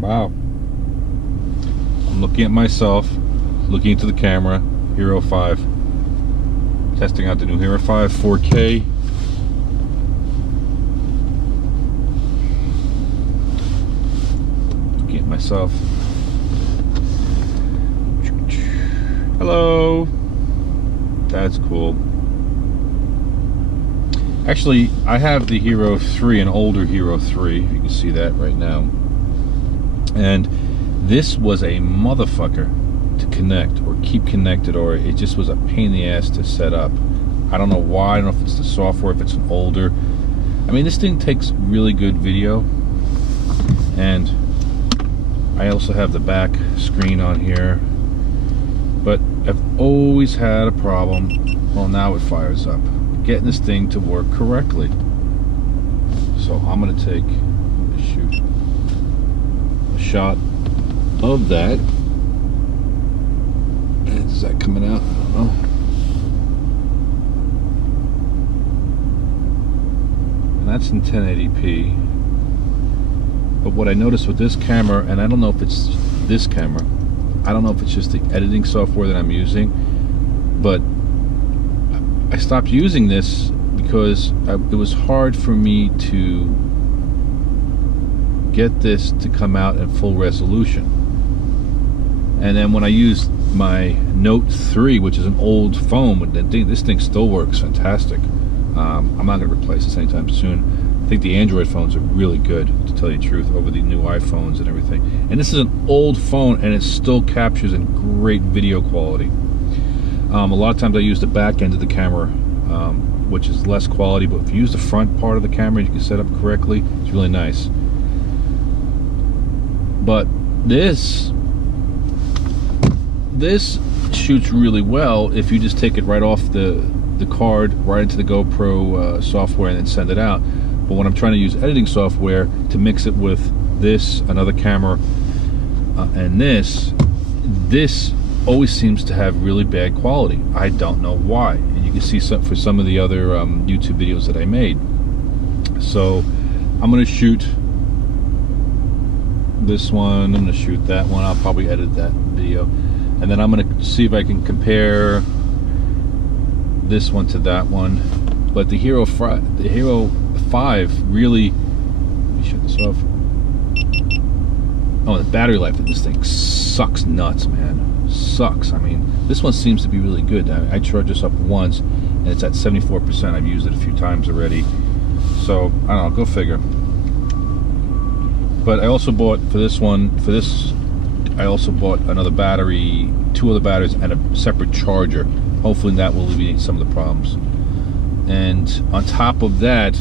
Wow. I'm looking at myself, looking into the camera, Hero 5. Testing out the new Hero 5 4K. Looking at myself. Hello. That's cool. Actually, I have the Hero 3, an older Hero 3. You can see that right now. And this was a motherfucker to connect or keep connected, or it just was a pain in the ass to set up. I don't know why. I don't know if it's the software, if it's an older. I mean, this thing takes really good video. And I also have the back screen on here. But I've always had a problem. Well, now it fires up. Getting this thing to work correctly. So I'm going to take, shoot, a shot of that. Is that coming out? I don't know. And that's in 1080p. But what I noticed with this camera, and I don't know if it's this camera, I don't know if it's just the editing software that I'm using, but I stopped using this because it was hard for me to get this to come out in full resolution. And then when I used my Note 3, which is an old phone, this thing still works fantastic. I'm not going to replace this anytime soon. I think the Android phones are really good, to tell you the truth, over the new iPhones and everything. And this is an old phone, and it still captures in great video quality. A lot of times I use the back end of the camera, which is less quality, but if you use the front part of the camera, you can set up correctly, it's really nice. But this shoots really well if you just take it right off the card, right into the GoPro software, and then send it out. But when I'm trying to use editing software to mix it with this, another camera, and this always seems to have really bad quality. I don't know why. And you can see for some of the other YouTube videos that I made. So I'm going to shoot this one, I'm going to shoot that one, I'll probably edit that video, and then I'm going to see if I can compare this one to that one. But the Hero 5 really, let me shut this off. Oh, the battery life of this thing sucks nuts, man. Sucks. I mean, this one seems to be really good. I charged this up once and it's at 74%. I've used it a few times already. So, I don't know, go figure. But I also bought, for this, I also bought another battery, 2 other batteries, and a separate charger. Hopefully that will alleviate some of the problems. And on top of that,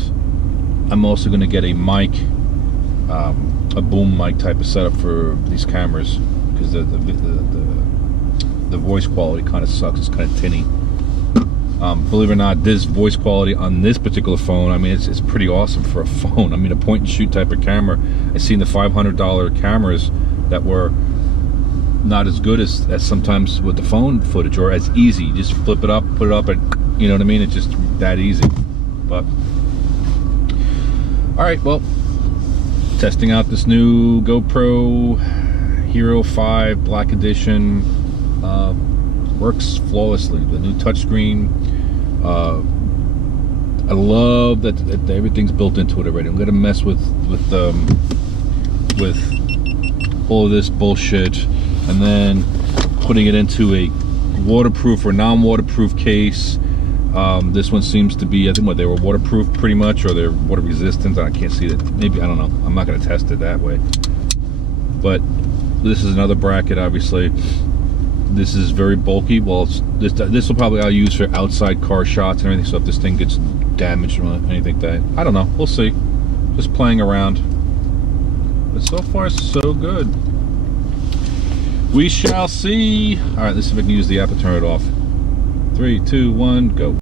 I'm also going to get a mic, a boom mic type of setup for these cameras, because the voice quality kind of sucks. It's kind of tinny. Believe it or not, this voice quality on this particular phone, I mean, it's pretty awesome for a phone. I mean, a point and shoot type of camera. I've seen the $500 cameras that were not as good as sometimes with the phone footage, or as easy. You just flip it up, put it up, and you know what I mean? It's just that easy. But all right, well, testing out this new GoPro Hero 5 Black Edition. Works flawlessly. The new touchscreen. I love that everything's built into it already. I'm gonna mess with all of this bullshit, and then putting it into a waterproof or non-waterproof case. This one seems to be, I think, what, they were waterproof pretty much, or they're water resistant. I can't see that. Maybe, I don't know. I'm not going to test it that way. But this is another bracket, obviously. This is very bulky. Well, this will probably I'll use for outside car shots and everything. So if this thing gets damaged or anything like that, I don't know. We'll see. Just playing around. But so far, so good. We shall see. All right, let's see if I can use the app to turn it off. 3, 2, 1, go.